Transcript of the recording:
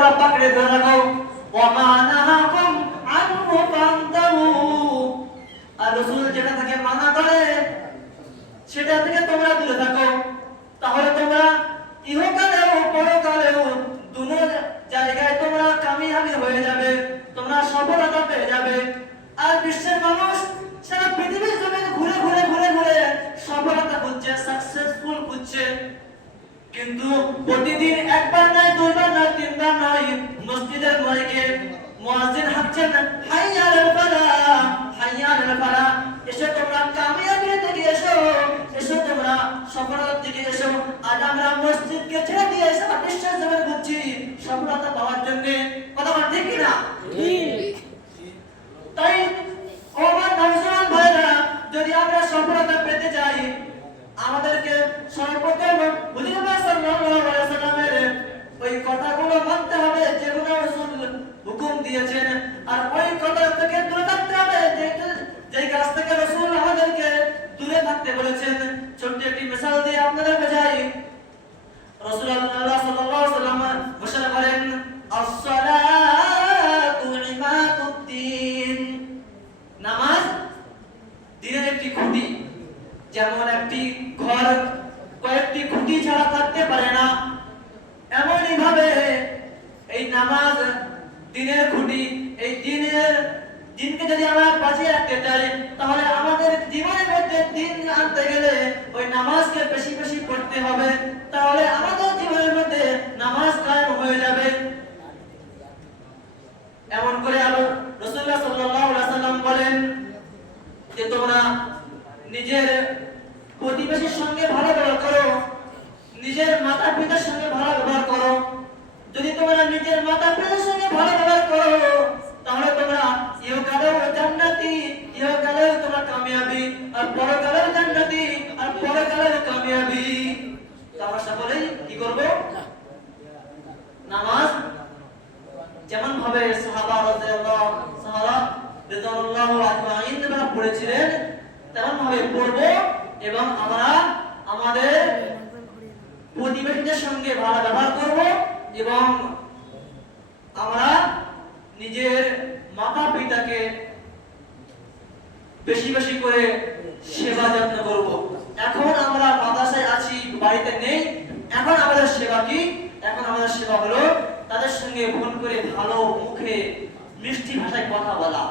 তোমরা পাকড়ে ধরে রাখো। ওয়া মা নাহাকুম আনহু ফান্তাহু, আর রাসূল যেটা থেকে মানা করে সেটা থেকে তোমরা দূরে থাকো। তাহলে তোমরা ইহকালেও পরকালেও দুনো জায়গায় তোমরা কামিয়াবি হয়ে যাবে, তোমরা সফলতা পেয়ে যাবে। আর বিশ্বের মানুষ সারা পৃথিবীর জমিনে ঘুরে ঘুরে ঘুরে ঘুরে সফলতা খুঁজছে, সাকসেসফুল খুঁজছে, কিন্তু প্রতিদিন একবার নয়, দুইবার নয়, তিনবার নয় মসজিদের মাইকে মুয়াজ্জিন হাঁকছেন, হাইয়া আলাল ফালাহ, হাইয়া আলাল ফালাহ, এসো তোমরা কামিয়াবির দিকে এসো, এসো তোমরা সফলতার দিকে এসো। আজ আমরা মসজিদকে ছেড়ে দিয়ে এসে বিশ্বের জমিনে ঘুরছি সফলতা পাওয়ার জন্য। কথা বল ঠিক কিনা? তাই আমার নওজোয়ান ভাইরা, যদি আমরা সফলতা পেতে চাই আমাদেরকে সর্বপ্রথম হুজুর সাল্লাল্লাহু আলাইহি ওয়াসাল্লামের ওই কথাগুলো মানতে হবে যেগুলো রাসূল হুকুম দিয়েছেন, আর ওই কথা থেকে দূরে থাকতে হবে যে কাজ থেকে রাসূল আমাদেরকে দূরে থাকতে বলেছেন। ছোট্ট একটি মিসাল দিয়ে আপনাদের বোঝাই। রাসূলুল্লাহ সাল্লাল্লাহু আলাইহি ওয়াসাল্লাম ঘোষণা করেন, আস-সালাতু ইমাদুদ্দিন, নামাজ দিনের একটি খুঁটি। যেমন একটি ঘর কয়েকটি খুঁটি ছাড়া থাকতে পারে না, এমনই ভাবে এই নামাজ দিনের খুঁটি। এই দিনকে যদি আমরা বাঁচিয়ে রাখতে চাই তাহলে আমাদের জীবনের মধ্যে দিন আনতে গেলে ওই নামাজকে বেশি বেশি পড়তে হবে, তাহলে আমাদের জীবনের মধ্যে নামাজ কায়েম হয়ে যাবে। এমন করে রাসূলুল্লাহ সাল্লাল্লাহু আলাইহি ওয়াসাল্লাম বলেন যে তোমরা নিজের প্রতিবেশীর সঙ্গে ভালো ব্যবহার করো, নিজের মাতা পিতার সঙ্গে ভালো ব্যবহার করো। যদি তোমরা নিজের মাতা পিতার সঙ্গে ভালো ব্যবহার করো তাহলে তোমরা ইহকালেও জান্নাতি, ইহকালেও তোমরা কামিয়াবি, আর পরকালেও জান্নাতি, আর পরকালেও কামিয়াবি। আমরা সকলেই কি করব? নামাজ যেমন ভাবে সাহাবা রাদিয়াল্লাহু আজমাইন পড়েছিলেন তেমন ভাবে পড়ব, এবং আমরা আমাদের প্রতিবেশীদের সঙ্গে ভালো ব্যবহার করব, এবং আমরা নিজের মাতা পিতাকে বেশি বেশি করে সেবা যত্ন করব। এখন আমরা মাদ্রাসায় আছি, বাড়িতে নেই, এখন আমাদের সেবা কি? এখন আমাদের সেবা হলো তাদের সঙ্গে ফোন করে ভালো মুখে মিষ্টি ভাষায় কথা বলা।